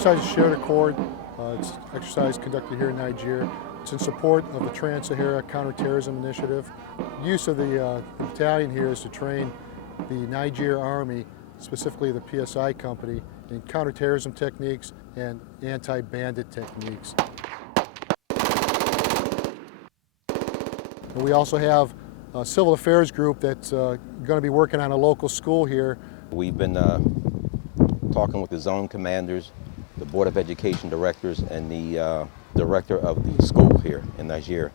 exercise is shared accord. It's exercise conducted here in Niger. It's in support of the Trans-Sahara Counterterrorism Initiative. The use of the battalion here is to train the Niger Army, specifically the PSI company, in counterterrorism techniques and anti-bandit techniques. And we also have a civil affairs group that's going to be working on a local school here. We've been talking with the zone commanders, the Board of Education directors, and the director of the school here in Niger.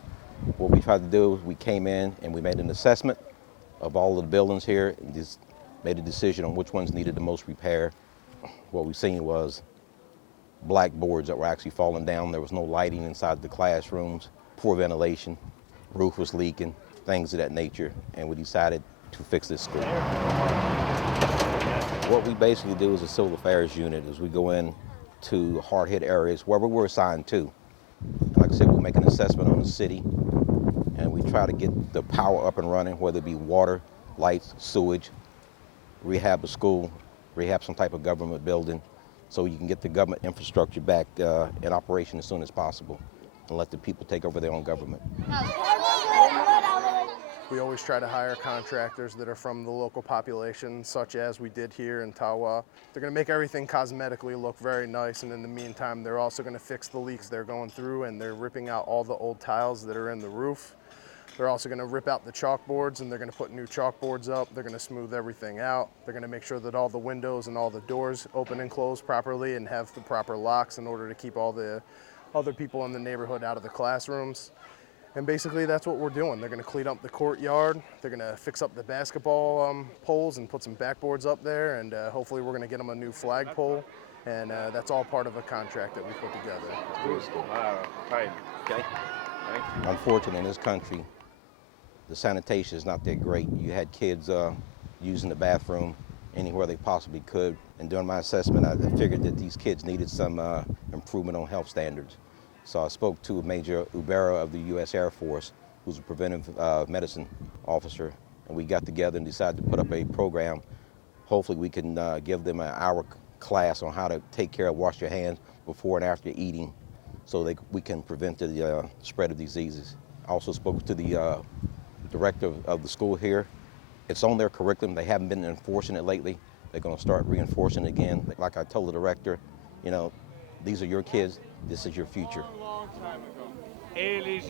What we tried to do is we came in and we made an assessment of all of the buildings here and just made a decision on which ones needed the most repair. What we've seen was blackboards that were actually falling down. There was no lighting inside the classrooms, poor ventilation, roof was leaking, things of that nature, and we decided to fix this school. What we basically do as a civil affairs unit is we go in to hard-hit areas wherever we're assigned to. And like I said, we make an assessment on the city, and we try to get the power up and running, whether it be water, lights, sewage, rehab a school, rehab some type of government building, so you can get the government infrastructure back in operation as soon as possible and let the people take over their own government. We always try to hire contractors that are from the local population, such as we did here in Tahoua. They're going to make everything cosmetically look very nice, and in the meantime, they're also going to fix the leaks they're going through, and they're ripping out all the old tiles that are in the roof. They're also going to rip out the chalkboards, and they're going to put new chalkboards up. They're going to smooth everything out. They're going to make sure that all the windows and all the doors open and close properly and have the proper locks in order to keep all the other people in the neighborhood out of the classrooms. And basically that's what we're doing. They're going to clean up the courtyard. They're going to fix up the basketball poles and put some backboards up there, and hopefully we're going to get them a new flagpole. And that's all part of a contract that we put together. Okay. Unfortunately, in this country, the sanitation is not that great. You had kids using the bathroom anywhere they possibly could. And during my assessment, I figured that these kids needed some improvement on health standards. So I spoke to Major Ubera of the U.S. Air Force, who's a preventive medicine officer, and we got together and decided to put up a program. Hopefully we can give them an hour class on how to take care of, wash your hands before and after eating, so we can prevent the spread of diseases. I also spoke to the director of the school here. It's on their curriculum. They haven't been enforcing it lately. They're going to start reinforcing it again. Like I told the director, you know, these are your kids, this is your future. He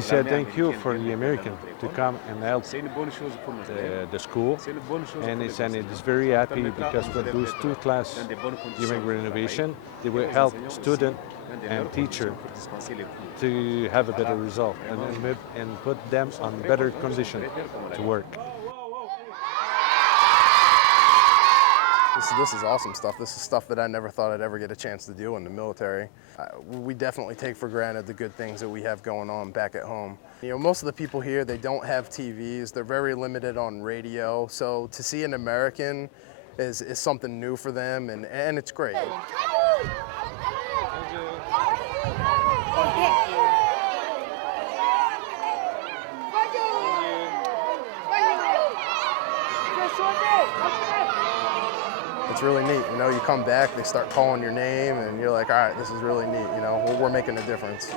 said thank you for the American to come and help the school, and he said it is very happy because for those two classes during renovation, they will help student and teacher to have a better result and put them on better condition to work. This is awesome stuff. This is stuff that I never thought I'd ever get a chance to do in the military. We definitely take for granted the good things that we have going on back at home. You know, most of the people here, they don't have TVs. They're very limited on radio. So to see an American is something new for them, and it's great. It's really neat, you know, you come back, they start calling your name, and you're like, all right, this is really neat, you know, we're making a difference.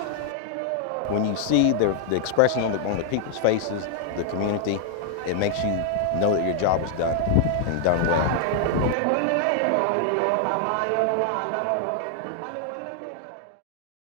When you see the expression on the people's faces, the community, it makes you know that your job is done and done well.